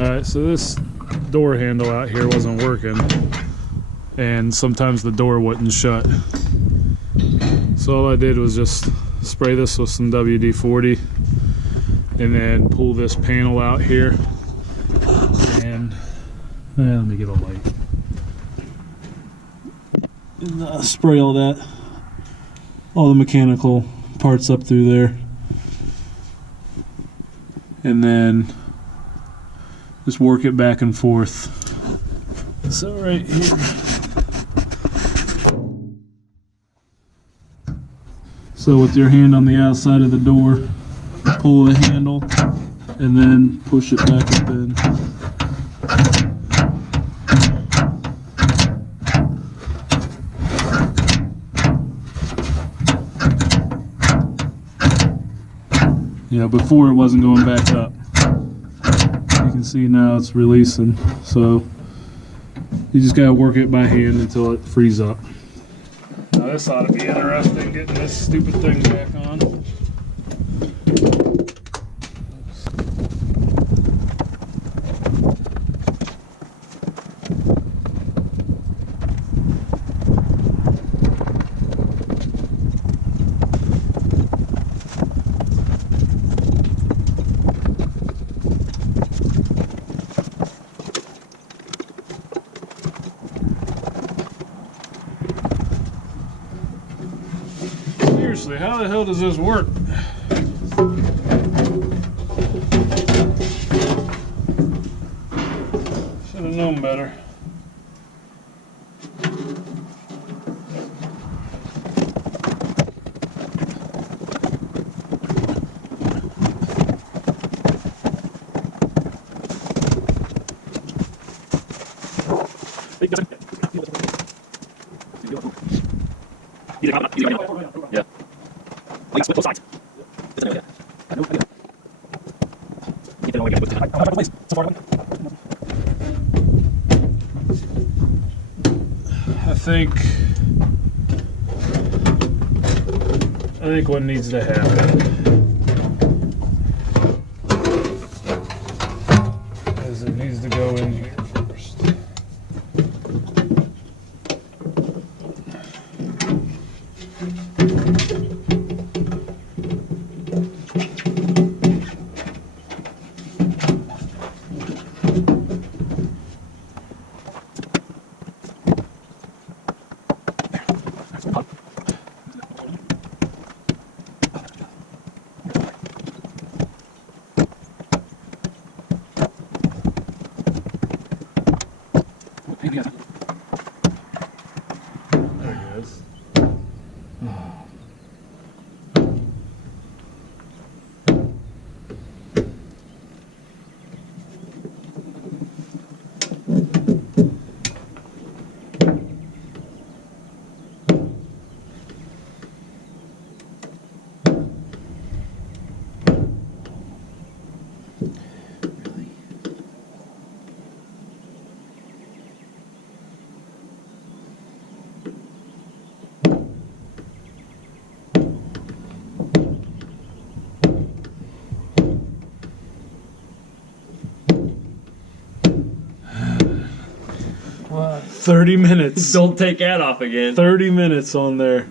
Alright, so this door handle out here wasn't working, and sometimes the door wouldn't shut. So all I did was just spray this with some WD-40 and then pull this panel out here, and let me get a light. And, spray all the mechanical parts up through there, and then just work it back and forth. So right here, so with your hand on the outside of the door, pull the handle and then push it back up in. Yeah, before it wasn't going back up. You can see now it's releasing, so you just gotta work it by hand until it frees up. Now this ought to be interesting, getting this stupid thing back on. Seriously, how the hell does this work? Should have known better. Yeah. Like split both sides. Yeah. I know. Keep it all together. So far away. I think what needs to happen is it needs to go in here first. There he is. What? 30 minutes. Don't take that off again. 30 minutes on there.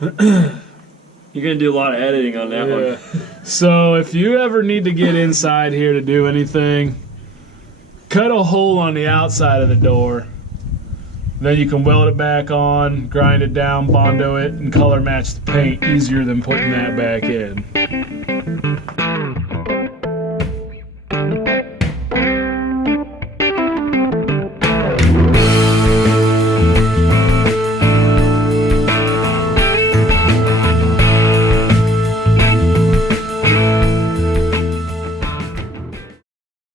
You're gonna do a lot of editing on that one. So if you ever need to get inside here to do anything, cut a hole on the outside of the door. Then you can weld it back on, grind it down, Bondo it, and color match the paint easier than putting that back in.